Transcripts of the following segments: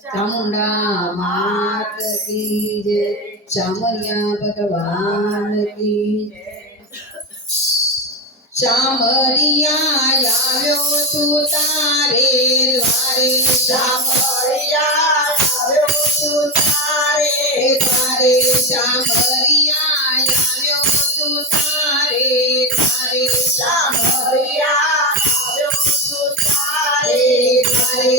चामुंडा मात की जय, चामरिया भगवान की। चामरिया આવ્યો છું તારે દ્વારે, ચામરિયા આવ્યો છું તારે દ્વારે, ચામરિયા આવ્યો છું તારે દ્વારે, ચામરિયા આવ્યો છું તારે દ્વારે,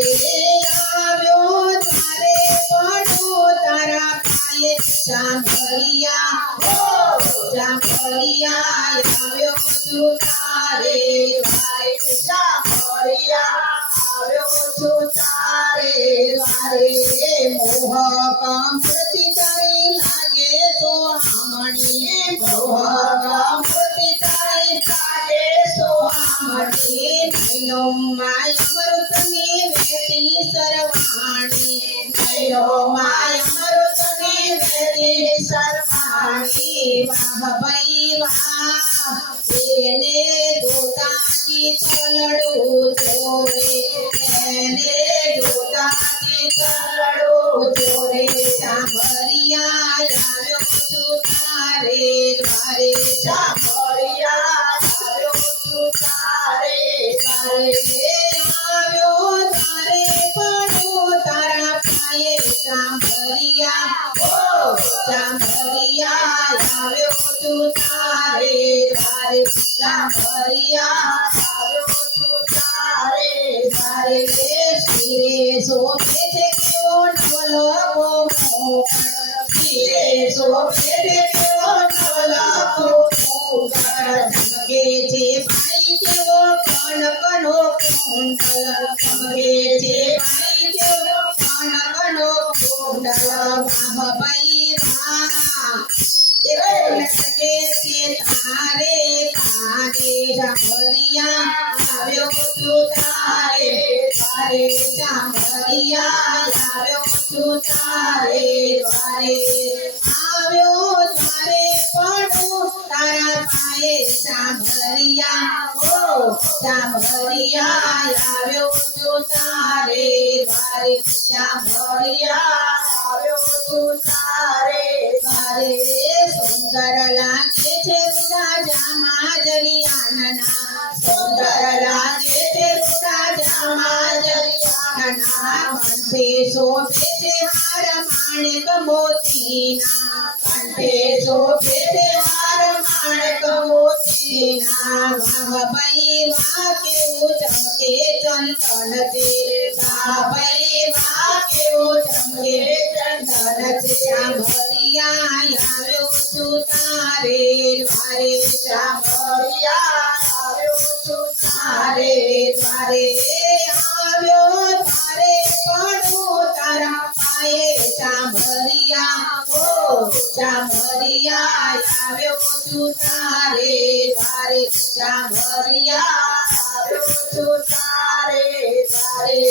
આવ્યો તારે પડું તારા પાયે, ચામરિયા હો ચામરિયા આવ્યો છું તારે દ્વારે, ચામરિયા આવ્યો છું તારે દ્વારે, મોહ કામૃતિ તારી લાગે તો હામણી, મોહ કામૃતિ તારી લાગે તો હામણી, નૈનો માય અમૃતની વેતી સરવાણી, નૈનો માય અમૃતની વેતી સરવાણી, વાહ ભાઈ વાહ એને જોતાજી તલડું જોરે, એને જોતાજી તલડું જોરે, ચામરિયા આવ્યો છું તારે દ્વારે, ચામરિયા આવ્યો છું તારે દ્વારે, આવ્યો તારે પડું તારા પાયે, ચામરિયા હો ચામરિયા આવ્યો છું તારે દ્વારે, ચામરિયા આવ્યો છું તારે દ્વારે, શિરે શોભે છે કેવો નવલખો મુકટ, શિરે શોભે છે કેવો નવલખો મુકટ, ચમકે છે ભાઈ કેવો કણકનો કુંડલ, ચમકે છે ભાઈ કેવો કણકનો કુંડલ, વાહ ભાઈ વાહ લટકે છે તારે કાને, ચામરિયા આવ્યો છું તારે દ્વારે, ચામરિયા આવ્યો છું તારે દ્વારે, આવ્યો દ્વારે પડું તારા પાયે, ચામરિયા હો ચામરિયા આવ્યો છું તારે દ્વારે, ચામરિયા આવ્યો છું તારે દ્વારે, સુંદર લાગે છે રાજામાં જરિયાના, સુંદર લાગે છે રાજામાં જરિયાના, કંઠે શોભે છે હાર માણેક મોતીના, કંઠે શોભે છે હાર માણેક મોતીના, વાહ ભાઈ વાહ કેવું ચમકે ચંદન છે, વાહ ભાઈ વાહ કેવું ચમકે ચંદન છે, ચામરિયા આવ્યો છું તારે દ્વારે, ચામરિયા આવ્યો છું તારે દ્વારે, આવ્યો તારે પડું તારા પાયે, ચામરિયા હો ચામરિયા આવ્યો છું તારે દ્વારે, ચામરિયા આવ્યો છું તારે દ્વારે,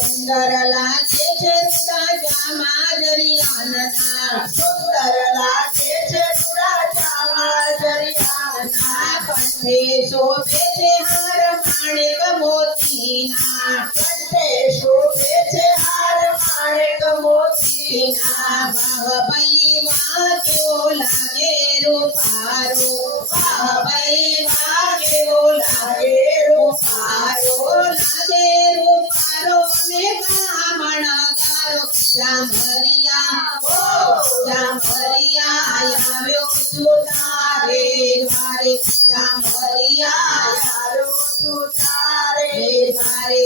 સુંદર લાગે છે રાજામાં જરિયાના, સુંદર લાગે છે રાજામાં જરિયાના, કંઠે શોભે છે હાર માણેક મોતીના, કંઠે શોભે છે હાર માણેક મોતીના, વાહ ભાઈ વાહ કેવો લાગે રૂપારો, વાહ ભાઈ વાહ કેવો લાગે રૂપારો, લાગે રૂપારો ને બ્રાહ્મણ ગારો, ચામરિયા હો ચામરિયા આવ્યો છું તારે દ્વારે, ચામરિયા આવ્યો છું તારે દ્વારે,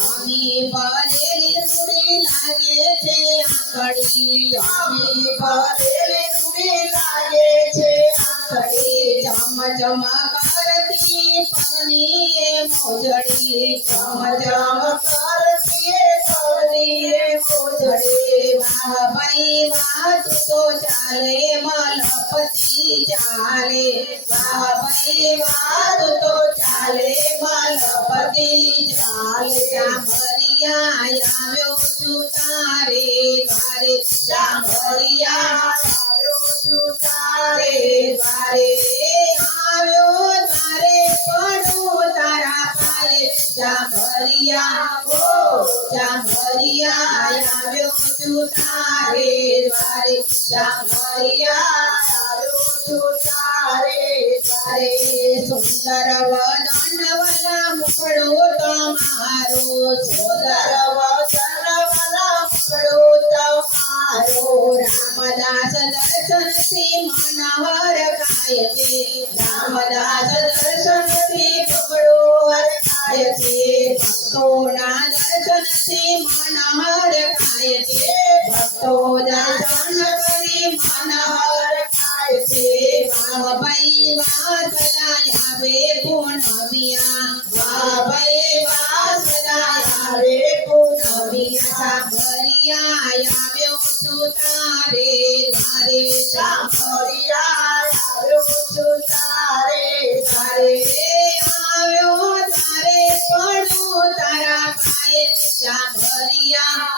અમી ભરેલી રૂડી લાગે છે આંકડી, અમી ભરેલી રૂડી લાગે છે આંકડી, ચમ ચમ કરતી પગની મોજડી, ચમ ચમ કરતી પગની મોજડી, વાહ ભાઈ વાહ તું તો ચાલે મલપતિ ચાલે, વાહ ભાઈ વાહ તું તો ચાલે મલપતિ ચાલે, ચામરિયા આવ્યો છું તારે દ્વારે, ચામરિયા આવ્યો છું તારે દ્વારે, આવ્યો દ્વારે પડું તારા પાયે, ચામરિયા હો ચામરિયા આવ્યો છું તારે દ્વારે શામળિયા આવ્યો છું તારે દ્વારે સુંદર વદન વાલા મુખડો તમારો સુંદર વદન વાલા મુખડો તમારો રામદાસ દર્શનથી મનહર કાય છે રામદાસ દર્શનથી પકડો હરખાય છે ભક્તોના દર્શનથી મનહર કાય છે ભક્તો દર્શન કરી મનહર કાય છે વાહ ભાઈ વાહ સદા આવે પૂનમિયા વાહ ભાઈ વાહ સદા આવે પૂનમિયા સાંભળિયા આવ્યો છું તારે દ્વારે સાંભળિયા આવ્યો છું તારે દ્વારે આવ્યો તારે પડું તારા પાયે સાંભળિયા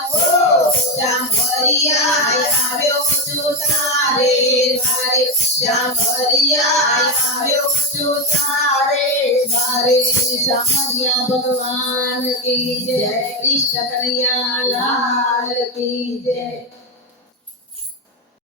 આવ્યો છું તારે દ્વારે સાંભળિયા આવ્યો છું તારે દ્વારે સાંભળિયા ભગવાન કી જય કૃષ્ણ કનૈયા લાલ કી જય